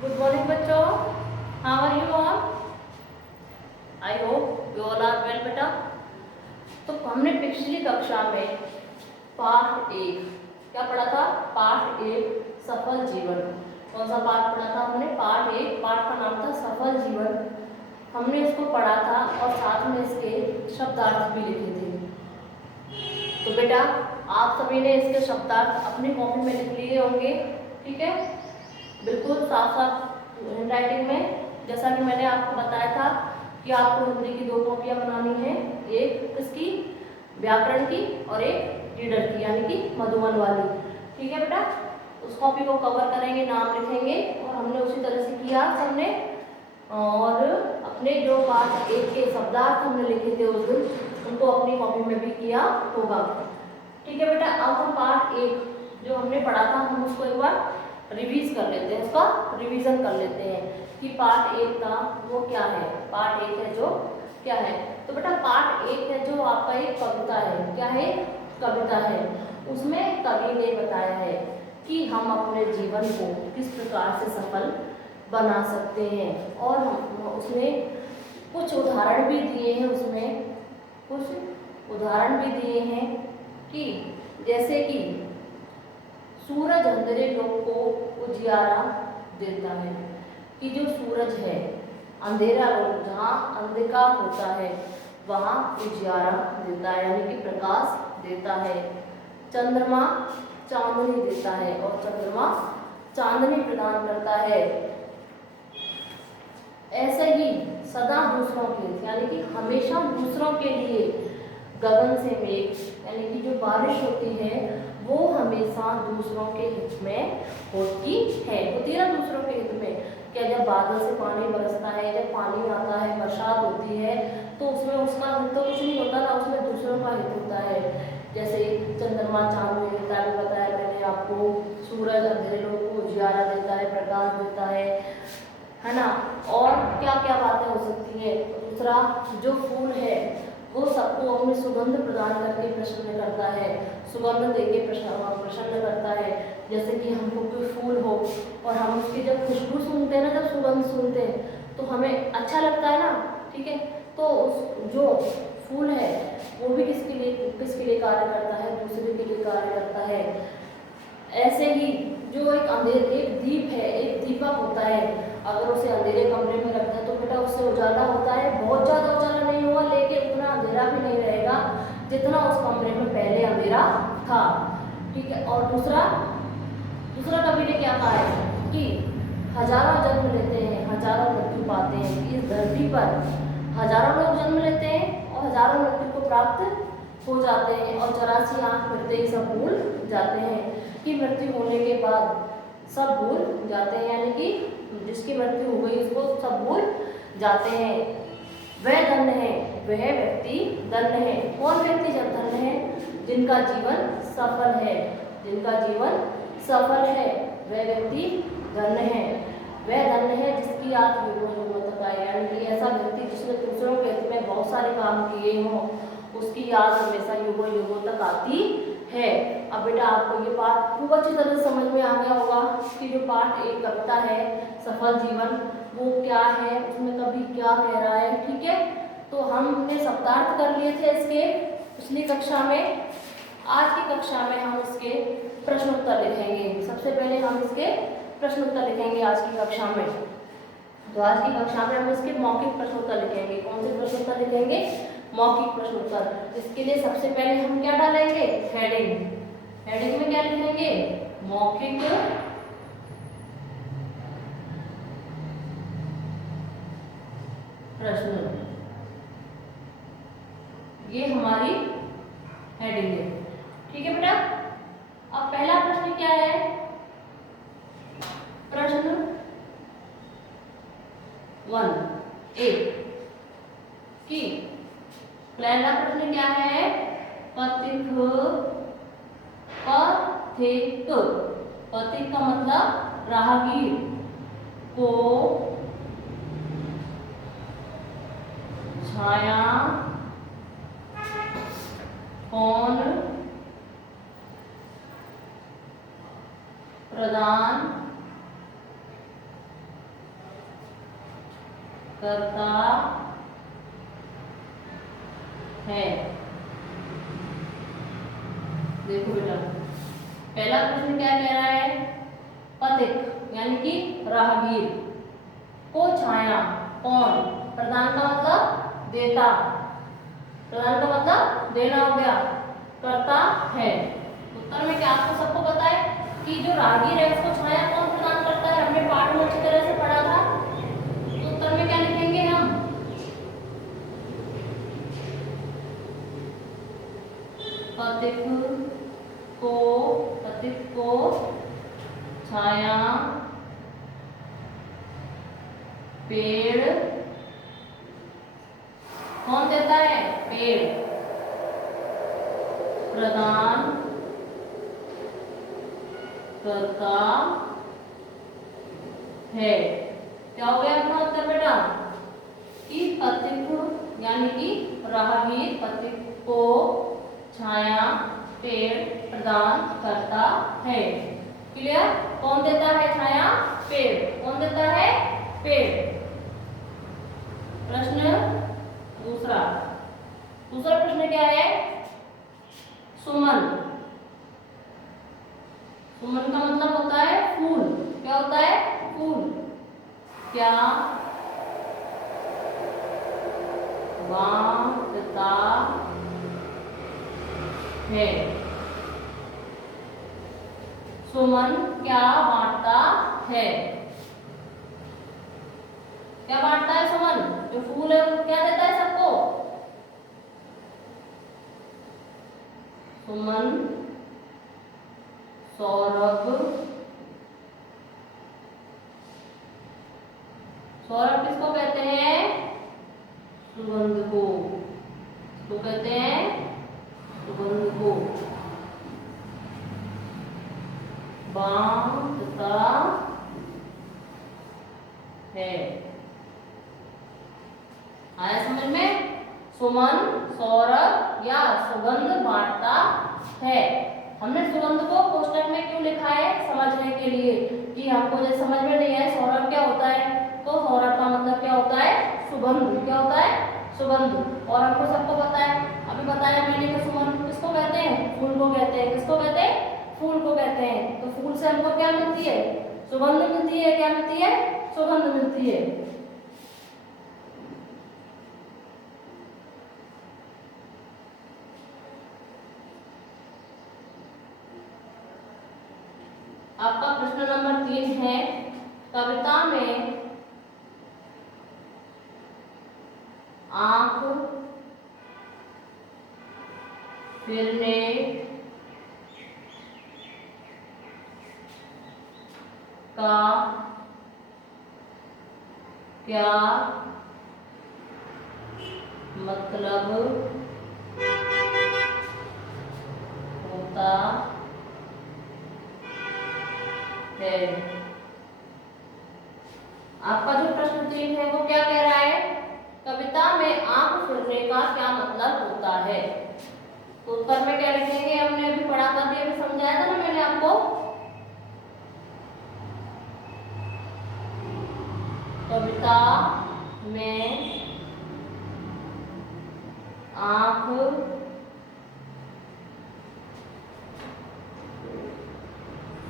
Good morning बच्चों. How are you all? I hope you all are well बेटा. तो हमने पिछली कक्षा में पाठ 1 क्या पढ़ा था? पाठ 1 सफल जीवन. कौन सा पाठ पढ़ा था हमने? पाठ 1. पाठ का नाम था सफल जीवन. हमने इसको पढ़ा था और साथ में इसके शब्दार्थ भी लिखे थे. तो बेटा आप सभी ने इसके शब्दार्थ अपनी कॉपी में लिख लिए होंगे. ठीक है, बिल्कुल साफ साफ हैंड राइटिंग में. जैसा कि मैंने आपको बताया था कि आपको हिंदी की 2 कॉपियाँ बनानी है. एक किसकी? व्याकरण की और एक रीडर की, यानी कि मधुबन वाली. ठीक है बेटा, उस कॉपी को कवर करेंगे, नाम लिखेंगे और हमने उसी तरह से किया सबने. और अपने जो पाठ 1 के शब्दार्थ हमने लिखे थे उस दिन, उनको अपनी कॉपी में भी किया होगा. ठीक है बेटा, अब हम पाठ 1 जो हमने पढ़ा था हम उसको एक बार रिवीज कर लेते हैं, उसका रिवीजन कर लेते हैं कि पाठ 1 था वो क्या है. पाठ 1 है जो क्या है. तो बेटा पाठ 1 है जो आपका एक कविता है. क्या है? कविता है. उसमें कवि ने बताया है कि हम अपने जीवन को किस प्रकार से सफल बना सकते हैं. और हम उसमें कुछ उदाहरण भी दिए हैं. उसमें कुछ उदाहरण भी दिए हैं कि जैसे कि सूरज अंधेरे लोग को उजियारा देता है. कि जो सूरज है, अंधेरा लोग जहाँ अंधकार होता है वहाँ उजियारा देता है, यानी कि प्रकाश देता है. चंद्रमा चांदनी देता है और चंद्रमा चांदनी प्रदान करता है. ऐसे ही सदा दूसरों के, यानी कि हमेशा दूसरों के लिए गगन से मेघ, यानी कि जो बारिश होती है वो हमेशा दूसरों के हित में होती है. होती है ना दूसरों के हित में. क्या जब बादल से पानी बरसता है, जब पानी आता है, बरसात होती है, तो उसमें उसका हित तो कुछ नहीं होता ना, उसमें दूसरों का हित होता है. जैसे चंद्रमा चांदनी देता है, बताया मैंने आपको. सूरज अंधेरे लोगों को उजियारा देता है, प्रकाश देता है ना. और क्या क्या बातें हो सकती है. दूसरा, जो फूल है वो सबको अपनी सुगंध प्रदान करके प्रसन्न करता है. सुगंध देके प्रसन्न करता है. जैसे कि हमको कोई फूल हो और हम उसकी जब खुशबू सुनते हैं ना, जब सुगंध सुनते हैं तो हमें अच्छा लगता है ना. ठीक है, तो उस जो फूल है वो भी किसके लिए कार्य करता है? दूसरे के लिए कार्य करता है. ऐसे ही जो एक दीप है, एक दीपक होता है, अगर उसे अंधेरे कमरे में रखते हैं तो बेटा उससे उजाला होता है. बहुत ज़्यादा उजाला नहीं हुआ लेकिन उतना अंधेरा भी नहीं रहेगा जितना उस कमरे में पहले अंधेरा था. ठीक है, और दूसरा कवि ने क्या कहा है कि हजारों जन्म लेते हैं, हजारों मृत्यु पाते हैं. इस धरती पर हजारों लोग जन्म लेते हैं और हजारों मृत्यु को प्राप्त हो जाते हैं. और जरा सी आँख मिलते ही सब भूल जाते हैं. कि मृत्यु होने के बाद सब भूल जाते हैं, यानी कि जिसकी मृत्यु हो गई उसको सब भूल जाते हैं. वह धन्य है, वह व्यक्ति धन्य है. कौन व्यक्ति जब धन्य है? जिनका जीवन सफल है. जिनका जीवन सफल है वह व्यक्ति धन्य है. वह धन्य है जिसकी याद युगों तक आए, यानी कि ऐसा व्यक्ति जिसने दूसरों के हित में बहुत सारे काम किए हों, उसकी याद हमेशा युगों तक आती है. अब बेटा आपको ये पाठ खूब अच्छी तरह से समझ में आ गया होगा कि जो पाठ 1 कविता है सफल जीवन वो क्या है, उसमें कवि क्या कह रहा है. ठीक है, तो हमने शब्दार्थ कर लिए थे इसके पिछली कक्षा में. आज की कक्षा में हम इसके प्रश्नोत्तर लिखेंगे. सबसे पहले हम इसके प्रश्नोत्तर लिखेंगे आज की कक्षा में. तो आज की कक्षा में हम इसके मौखिक प्रश्नोत्तर लिखेंगे. कौन से प्रश्नोत्तर लिखेंगे? मौखिक प्रश्नोत्तर. इसके लिए सबसे पहले हम क्या डालेंगे? हेडिंग. हेडिंग में क्या लिखेंगे? मौखिक प्रश्न. ये हमारी हेडिंग है. ठीक है बेटा, अब पहला प्रश्न क्या है? प्रश्न 1 कि पहला प्रश्न क्या है? पथिक. पथिक का मतलब राहगीर को छाया कौन प्रदान करता है। देखो बेटा, पहला प्रश्न क्या कह रहा है? पथिक यानी कि राहगीर को छाया कौन प्रदान का मतलब देता, प्रदान का मतलब देना हो गया, करता है। उत्तर में क्या आपको सबको पता है कि जो राहगीर है उसको छाया कौन प्रदान करता है? हमने पाठ में अच्छी तरह से पढ़ा था। तो उत्तर में क्या लिखेंगे हम? पथिक को छाया पेड़ कौन देता है? पेड़ प्रदान करता है। क्या हो गया अपना उत्तर बेटा? कि पथिक यानी कि राहगीर पथिक को छाया पेड़ प्रदान करता है। क्लियर? कौन देता है छाया? पेड़। कौन देता है? पेड़। प्रश्न दूसरा प्रश्न क्या है? सुमन। सुमन का मतलब होता है फूल। क्या होता है? फूल। क्या बांटता है? सुमन क्या बांटता है? क्या बांटता है सुमन? जो फूल है वो क्या देता है सबको? सुमन सौरभ किसको कहते हैं? सुगंध को। तो कहते हैं सुगंध को बांटता है। आया समझ में? सुमन सौरभ या सुगंध बांटता है। हमने सुगंध को कोष्टक में क्यों लिखा है? समझने के लिए कि हमको जैसे समझ में नहीं आए सौरभ क्या होता है, तो सौरभ का मतलब क्या होता है? सुगंध। क्या होता है? सुगंध। और हमको सबको पता है, अभी बताया मैंने कि सुमन किसको कहते हैं? फूल को कहते हैं। किसको कहते हैं? फूल को कहते हैं। तो फूल से हमको क्या मिलती है? सुगंध मिलती है। क्या मिलती है? सुगंध मिलती है। आपका प्रश्न नंबर 3 है, कविता में आंख फिरने का क्या मतलब होता है? आपका जो प्रश्न 3 है वो क्या कह रहा है? कविता में आंख फिरने का क्या मतलब होता है? तो उत्तर में क्या लिखेंगे? हमने अभी पढ़ा था, अभी समझाया था ना मैंने आपको। कविता में आंख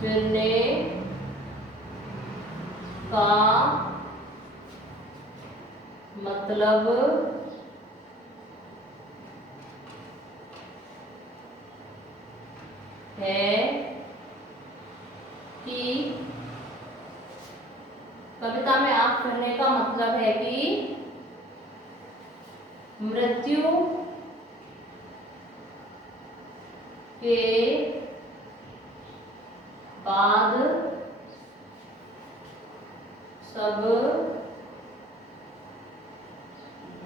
फिरने का मतलब है कि कविता में आंख फिरने का मतलब है कि मृत्यु के बाद सब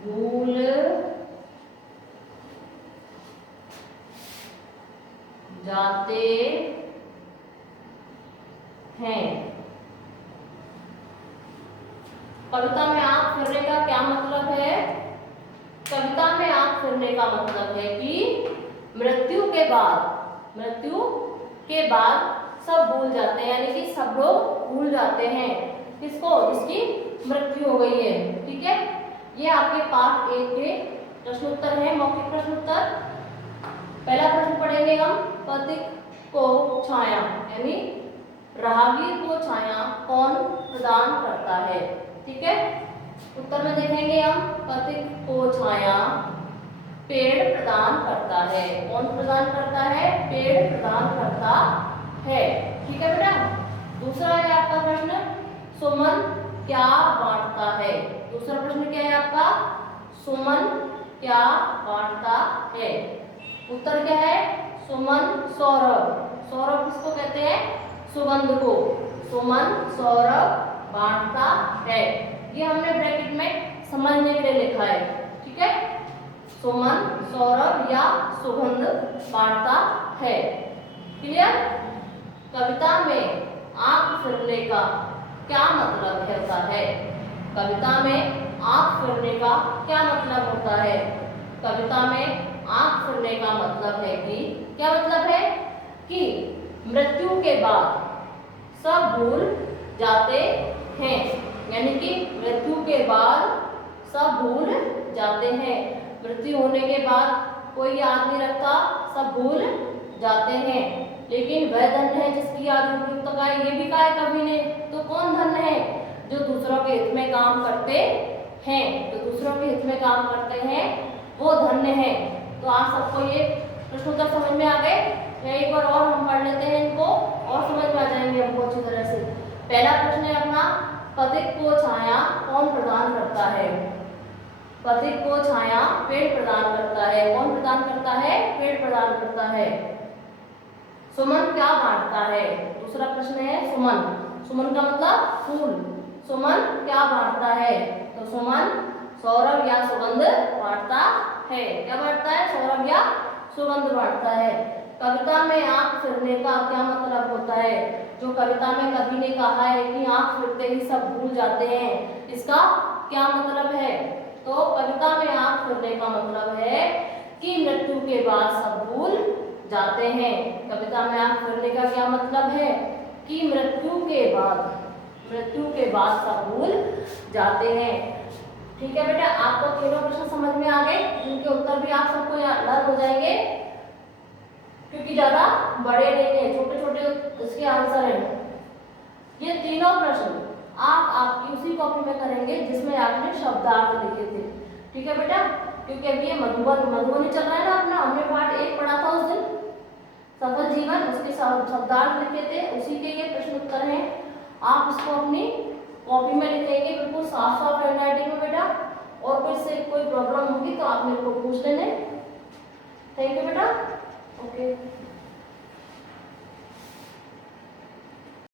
भूल जाते हैं। कविता में आंख फिरने का क्या मतलब है? कविता में आंख फिरने का मतलब है कि मृत्यु के बाद सब भूल जाते हैं, यानी कि सब लोग भूल जाते हैं। किसको? जिसकी मृत्यु हो गई है। ठीक है, ये आपके पार्ट 1 के प्रश्न उत्तर है, मौखिक प्रश्न उत्तर। पहला प्रश्न पढ़ेंगे हम, पथिक को छाया यानी राहगीर को छाया कौन प्रदान करता है। ठीक है, उत्तर में देखेंगे हम, पथिक को छाया पेड़ प्रदान करता है। कौन प्रदान करता है? पेड़ प्रदान करता है। ठीक है बेटा। दूसरा है आपका प्रश्न, सुमन क्या बांटता है। दूसरा प्रश्न क्या है आपका, सुमन क्या बांटता है। उत्तर क्या है, सुमन सौरभ। सौरभ किसको कहते हैं? सुगंध को। सुमन सौरभ बांटता है, ये हमने ब्रैकेट में समझने के लिए लिखा है। ठीक है, सुमन सौरभ या सुगंध बांटता है। क्लियर। कविता में आंख फिरने का क्या मतलब होता है। कविता में आंख फिरने का क्या मतलब होता है। कविता में आंख फिरने का मतलब है कि, क्या मतलब है कि मृत्यु के बाद सब भूल जाते हैं, यानी कि मृत्यु के बाद सब भूल जाते हैं। मृत्यु होने के बाद कोई याद नहीं रखता, सब भूल जाते हैं। लेकिन वह धन है जिसकी याद उपयुक्त का है, ये भी कहा है कवि ने। तो कौन धन है? जो दूसरों के हित में काम करते हैं। जो दूसरों के हित में काम करते हैं वो धन्य है। तो आप सबको ये प्रश्न उत्तर समझ में आ गए। एक बार और हम पढ़ लेते हैं इनको, और समझ में आ जाएंगे हमको अच्छी तरह से। पहला प्रश्न है अपना, पथिक को छाया कौन प्रदान करता है। पथिक को छाया पेड़ प्रदान करता है। कौन प्रदान करता है? पेड़ प्रदान करता है। सुमन क्या बांटता है। दूसरा प्रश्न है सुमन। सुमन का मतलब फूल। सुमन क्या बांटता है? तो सुमन सौरभ या सुगंध बांटता है। क्या बांटता है? सौरभ या सुगंध बांटता है। कविता में आंख फिरने का क्या मतलब होता है। जो कविता में कवि ने कहा है कि आंख फिरते ही सब भूल जाते हैं, इसका क्या मतलब है। तो कविता में आंख फिरने का मतलब है कि मृत्यु के बाद सब भूल जाते हैं। कविता में आंख फिरने का क्या मतलब है कि मृत्यु के बाद सब भूल जाते हैं। ठीक है बेटा, आपको तीनों प्रश्न समझ में आ गए, जिनके उत्तर भी आप सबको याद हो जाएंगे, क्योंकि ज्यादा बड़े नहीं है, छोटे छोटे इसके आंसर हैं। ये तीनों प्रश्न आप आपकी उसी कॉपी में करेंगे जिसमें आपने शब्दार्थ लिखे थे। ठीक है बेटा, क्योंकि अभी ये मधुबनी चल रहा है ना अपना, हमने पार्ट 1 पढ़ा था उस दिन, सफल जीवन, उसके शब्दार्थ लिखे थे, उसी के ये प्रश्न उत्तर हैं। आप इसको अपनी कॉपी में लिखेंगे बिल्कुल साफ साफ हैंडराइटिंग में बेटा, और कोई से कोई प्रॉब्लम होगी तो आप मेरे को पूछ लेना। थैंक यू बेटा। ओके।